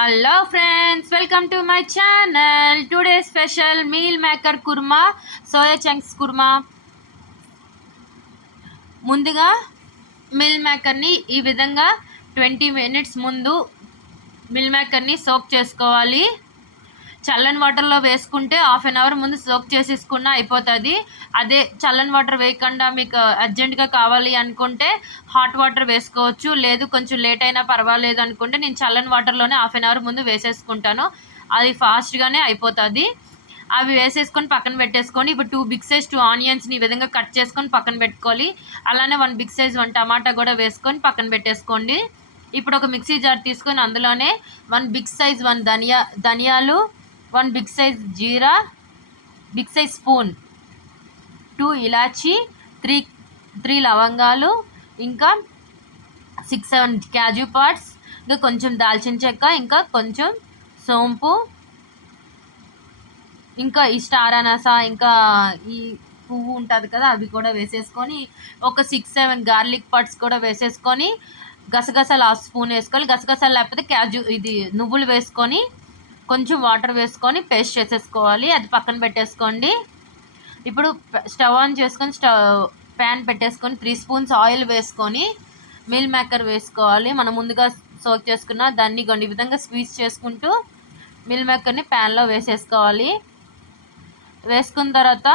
Hello friends, welcome to my channel. Today special meal maker kurma, soya chunks kurma. ముందుగా meal మేకర్ని ఈ విధంగా 20 minutes ముందు meal మేకర్ని soak చేసుకోవాలి. చల్లని వాటర్లో వేసుకుంటే హాఫ్ అన్ అవర్ ముందు సోక్ చేసేసుకున్న అయిపోతుంది. అదే చల్లని వాటర్ వేయకుండా మీకు అర్జెంటుగా కావాలి అనుకుంటే హాట్ వాటర్ వేసుకోవచ్చు. లేదు కొంచెం లేట్ అయినా పర్వాలేదు అనుకుంటే నేను చల్లని వాటర్లోనే హాఫ్ అన్ అవర్ ముందు వేసేసుకుంటాను. అది ఫాస్ట్గానే అయిపోతుంది. అవి వేసేసుకొని పక్కన పెట్టేసుకొని ఇప్పుడు 2 big size 2 ఆనియన్స్ని ఈ విధంగా కట్ చేసుకొని పక్కన పెట్టుకోవాలి. అలానే 1 big size 1 టమాటా కూడా వేసుకొని పక్కన పెట్టేసుకోండి. ఇప్పుడు ఒక మిక్సీ జార్ తీసుకొని అందులోనే 1 big size 1 ధనియాలు, 1 big size జీరా, బిగ్ సైజ్ స్పూన్ 2 ఇలాచి, 3 లవంగాలు, ఇంకా 6-7 క్యాజూ పాట్స్, ఇంకా కొంచెం దాల్చిన చెక్క, ఇంకా కొంచెం సోంపు, ఇంకా ఈ స్టార్ అనాస, ఇంకా ఈ పువ్వు ఉంటుంది కదా అవి కూడా వేసేసుకొని ఒక 6-7 గార్లిక్ పాట్స్ కూడా వేసేసుకొని గసగసాలు 1/2 స్పూన్ వేసుకోవాలి. గసగసాలు లేకపోతే ఇది నువ్వులు వేసుకొని కొంచెం వాటర్ వేసుకొని పేస్ట్ చేసేసుకోవాలి. అది పక్కన పెట్టేసుకోండి. ఇప్పుడు స్టవ్ ఆన్ చేసుకొని ప్యాన్ పెట్టేసుకొని 3 స్పూన్స్ ఆయిల్ వేసుకొని మీల్ మేకర్ వేసుకోవాలి. మనం ముందుగా సోక్ చేసుకున్న దాన్ని ఈ విధంగా స్క్వీజ్ చేసుకుంటూ మీల్ మేకర్ని ప్యాన్లో వేసేసుకోవాలి. వేసుకున్న తర్వాత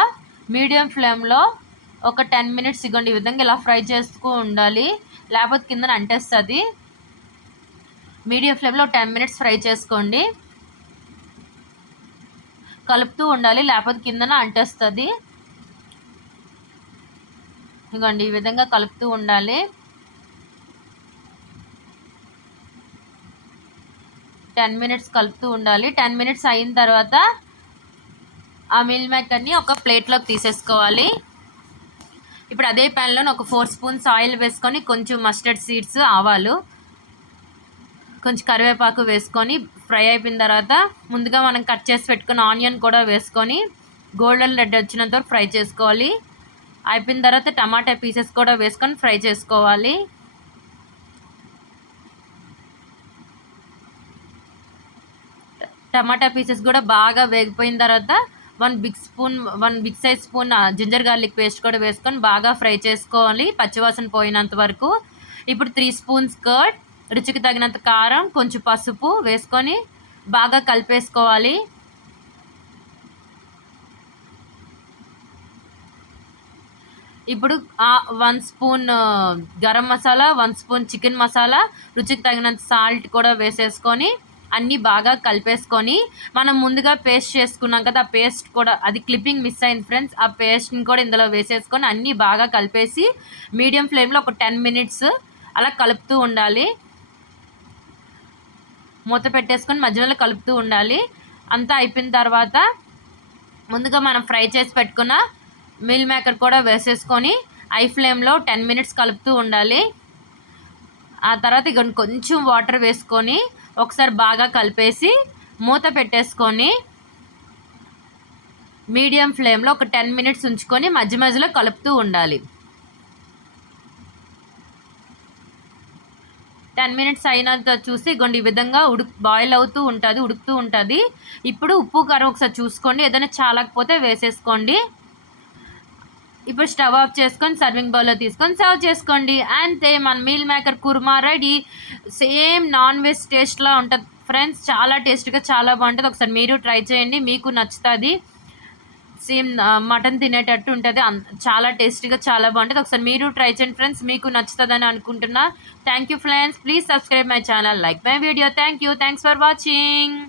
మీడియం ఫ్లేమ్లో ఒక 10 minutes ఈ విధంగా ఇలా ఫ్రై చేస్తూ ఉండాలి, లేకపోతే కిందన అంటేస్తుంది. మీడియం ఫ్లేమ్లో 10 minutes ఫ్రై చేసుకోండి. కలుపుతూ ఉండాలి, లేకపోతే కిందన అంటేస్తుంది. ఇదిగోండి ఈ విధంగా కలుపుతూ ఉండాలి. 10 minutes కలుపుతూ ఉండాలి. 10 minutes అయిన తర్వాత ఆ మీల్ మేకర్ని ఒక ప్లేట్లోకి తీసేసుకోవాలి. ఇప్పుడు అదే ప్యాన్లో ఒక 4 స్పూన్స్ ఆయిల్ వేసుకొని కొంచెం మస్టర్డ్ సీడ్స్, ఆవాలు, కొంచెం కరివేపాకు వేసుకొని ఫ్రై అయిపోయిన తర్వాత ముందుగా మనం కట్ చేసి పెట్టుకున్న ఆనియన్ కూడా వేసుకొని గోల్డెన్ రెడ్ వచ్చినంత వరకు ఫ్రై చేసుకోవాలి. అయిపోయిన తర్వాత టమాటా పీసెస్ కూడా వేసుకొని ఫ్రై చేసుకోవాలి. టమాటా పీసెస్ కూడా బాగా వేగిపోయిన తర్వాత 1 big size spoon ginger garlic paste కూడా వేసుకొని బాగా ఫ్రై చేసుకోవాలి పచ్చివాసన పోయినంత వరకు. ఇప్పుడు 3 స్పూన్స్ కర్డ్, రుచికి తగినంత కారం, కొంచెం పసుపు వేసుకొని బాగా కలిపేసుకోవాలి. ఇప్పుడు 1 spoon garam masala, 1 spoon chicken masala, రుచికి తగినంత సాల్ట్ కూడా వేసేసుకొని అన్నీ బాగా కలిపేసుకొని మనం ముందుగా పేస్ట్ చేసుకున్నాం కదా ఆ పేస్ట్ కూడా, అది క్లిప్పింగ్ మిస్ అయింది ఫ్రెండ్స్, ఆ పేస్ట్ని కూడా ఇందులో వేసేసుకొని అన్నీ బాగా కలిపేసి మీడియం ఫ్లేమ్లో ఒక 10 minutes అలా కలుపుతూ ఉండాలి. మూత పెట్టేసుకొని మధ్యలో కలుపుతూ ఉండాలి. అంతా అయిపోయిన తర్వాత ముందుగా మనం ఫ్రై చేసి పెట్టుకున్న మీల్ మేకర్ కూడా వేసేసుకొని హై ఫ్లేమ్లో 10 minutes కలుపుతూ ఉండాలి. ఆ తర్వాత ఇక కొంచెం వాటర్ వేసుకొని ఒకసారి బాగా కలిపేసి మూత పెట్టేసుకొని మీడియం ఫ్లేమ్లో ఒక 10 minutes ఉంచుకొని మధ్య మధ్యలో కలుపుతూ ఉండాలి. 10 minutes అయినంత చూసి ఈ విధంగా బాయిల్ అవుతూ ఉంటుంది, ఉడుకుతూ ఉంటుంది. ఇప్పుడు ఉప్పు కారం ఒకసారి చూసుకోండి, ఏదైనా చాలకపోతే వేసేసుకోండి. ఇప్పుడు స్టవ్ ఆఫ్ చేసుకొని సర్వింగ్ బౌల్లో తీసుకొని సర్వ్ చేసుకోండి. అంతే, మన meal maker kurma ready. Same non veg టేస్ట్లా ఉంటుంది ఫ్రెండ్స్, చాలా టేస్ట్గా చాలా బాగుంటుంది. ఒకసారి మీరు ట్రై చేయండి, మీకు నచ్చుతుంది. సేమ్ మటన్ తినేటట్టు ఉంటుంది, చాలా టేస్టీగా చాలా బాగుంటుంది. ఒకసారి మీరు ట్రై చేయండి ఫ్రెండ్స్, మీకు నచ్చుతుందని అనుకుంటున్నా. Thank you friends, please subscribe my channel, like my video. Thanks for watching.